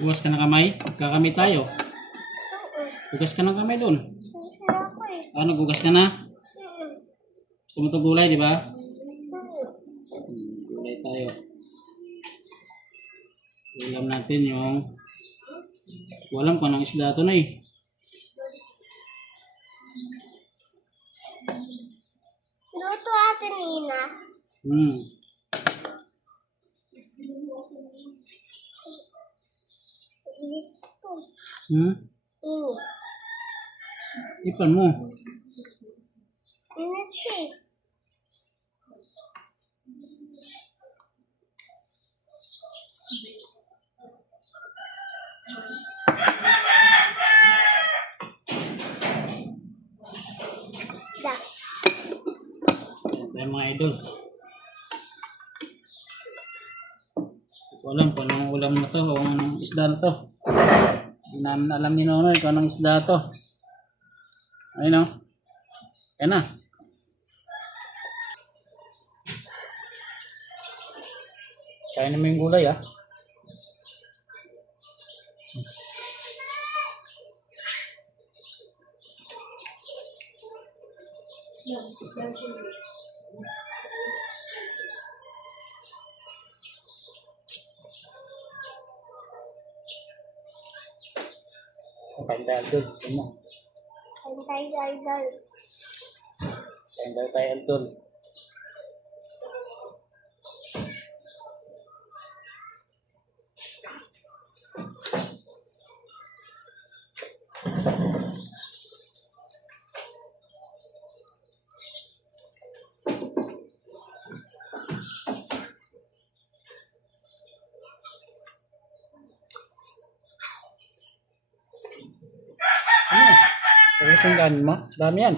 Hugas ka ng kamay? Kakamay tayo. Oo. Hugas ka ng kamay doon. Wala ko eh. Ah, naghugas ka na? Gusto mo itong gulay, di ba? Gulay tayo. Ulam natin yung... Walam ko ng isda ito na eh. Luto atin, Nina. Dito. Ini. Ipan mo. Init siya eh. Da. Ayan tayo mga idol. Walam kung anong ulam na to, kung anong isda na to. Hindi namin alam ni Nonoy kung anong isda to. Ayun o. Ayan na. Kain naman yung gulay ah. Kain tayo idol. Kain mo. Kain tayo, idol. Kain tayo idol. Ano? Tapos yung kanin mo? Dami yan.